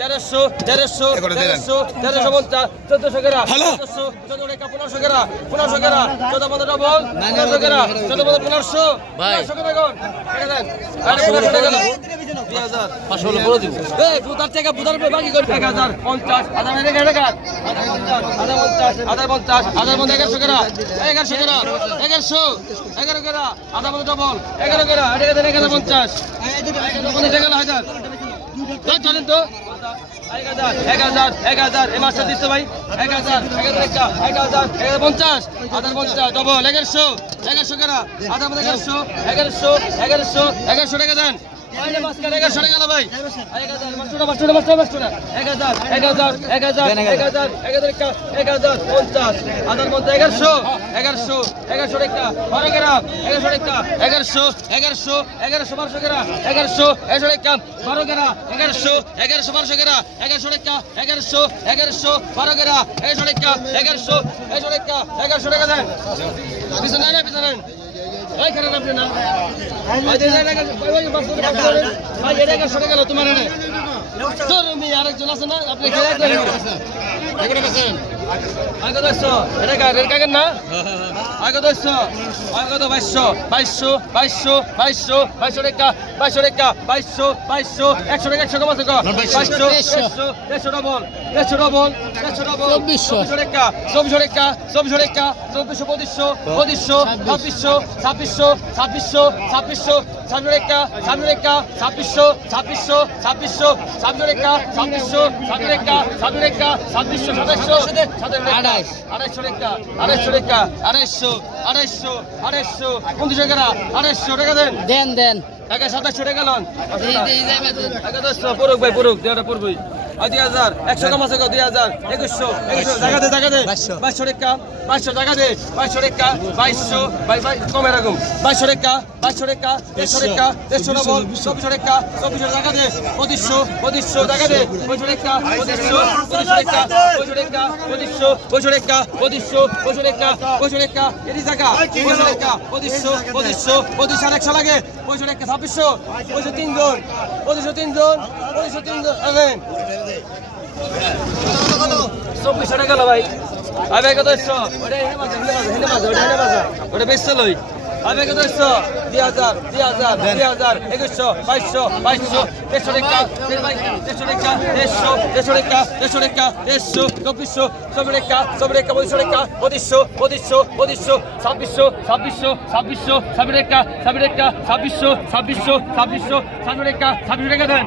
তেরোশো তেরোশো তেরোশো তেরোশো পঞ্চাশ চোদ্দশো হ্যালো। চোদ্দশো চোদ্দ টাকা পনেরোশো কেরা পনেরোশো কেরা চোদ্দ পনেরো ডবল পনেরোশো কেরা চোদ্দ পনেরো পনেরোশো চলেন তো এক হাজার এক হাজার এই মাসটা দিচ্ছে ভাই এক হাজার এক হাজার পঞ্চাশ হাজার পঞ্চাশ ডবল এগারোশো এগারোশো কেনা হাজার এগারোশো এগারোশো এগারোশো এগারোশো টাকা দেন এগারোশো একটা এগারোশো এগারোশো এগারোশো টাকা বারো গ্রাম এগারোশো টাকা এগারোশো এগারোশো এগারোশো বারোশো গ্রাম এগারোশো এগারোশো টাকা বারো গ্রাম এগারোশো এগারোশো বারোশো গ্রাম এগারোশো টাকা এগারোশো এগারোশো বারো গ্রাম এগারোশো টাকা এগারোশো এগারোশো টাকা এগারোশো টাকা দেন। পিছনে পিছনে তোমার আরেকজন আছে না? আপনি এটা কাগের কাগের না? আগে দশশো। আগে তো বাইশশো বাইশশো বাইশশো বাইশশো বাইশশো টাকা বাইশশো টাকা বাইশশো বাইশশো একশো টাকা একশো কমাছে গো বাইশশো দেড়শো দেড়শো ডবল দেড়শো ডবল দেড়শো ডবল চব্বিশশো। টাকা চব্বিশশো টাকা চব্বিশশো টাকা চব্বিশশো পঁচিশশো পঁচিশশো ছাব্বিশশো ছাব্বিশশো ছাব্বিশশো ছাব্বিশশো ছাব্বিশ টাকা ছাব্বিশ টাকা ছাব্বিশশো ছাব্বিশশো ছাব্বিশশো ছাব্বিশ টাকা ছাব্বিশশো ছাব্বিশ টাকা ছাব্বিশ টাকা ছাব্বিশশো সাতাশশো আড়াইশ। আড়াইশো টাকা আড়াইশো টাকা আড়াইশো আড়াইশো আড়াইশো। পঞ্চাশ টাকা আড়াইশো টাকা দেন। দেন দেন। টাকা সাতাশশো টাকা লন। টাকা দশশো। পুরুক ভাই পুরুক দেড়টা পুরবই আর দুই হাজার। একশো কম আছে দুই হাজার। একুশশো একুশশো। জায়গা দে জায়গা দে। বাইশশো। দে। বাইশশো বাইশশো বাই বাই কম এরকম বাইশশো টাকা বাইশশো টাকা দেড়শো টাকা দেড়শো ডবল চব্বিশশো। টাকা চব্বিশশো টাকা দে। পঁচিশশো পঁচিশশো টাকা দে। পঁচিশশো টাকা পঁচিশশো পঁচিশশো টাকা পঁচিশশো টাকা পঁচিশশো পঁচিশশো টাকা পঁচিশশো পঁচিশশো টাকা পঁচিশশো টাকা এটি টাকা পঁচিশশো টাকা পঁচিশশো পঁচিশশো পঁচিশশো আর একশো লাগে। পঁচিশশো টাকা ছাব্বিশশো পঁচিশশো তিনজন পঁচিশশো তিনজন পঁচিশশো তিনজন চব্বিশশো টাকা গেল ভাই। আবে কত এসছো ওটা হেনে বাজা হেনে বাজা, ওটা এসছো দুই হাজার দুই হাজার দুই হাজার, একুশশো, বাইশশো বাইশশো, দেড়শো টাকা দেড়শো টাকা, দেড়শো দেড়শো টাকা দেড়শো টাকা, দেড়শো, চব্বিশশো চব্বিশ টাকা চব্বিশ টাকা, পঁচিশশো টাকা, পঁচিশশো পঁচিশশো পঁচিশশো, ছাব্বিশশো ছাব্বিশশো ছাব্বিশশো ছাব্বিশ টাকা টাকা, ছাব্বিশশো ছাব্বিশশো ছাব্বিশশো ছাব্বিশ টাকা টাকা দেন।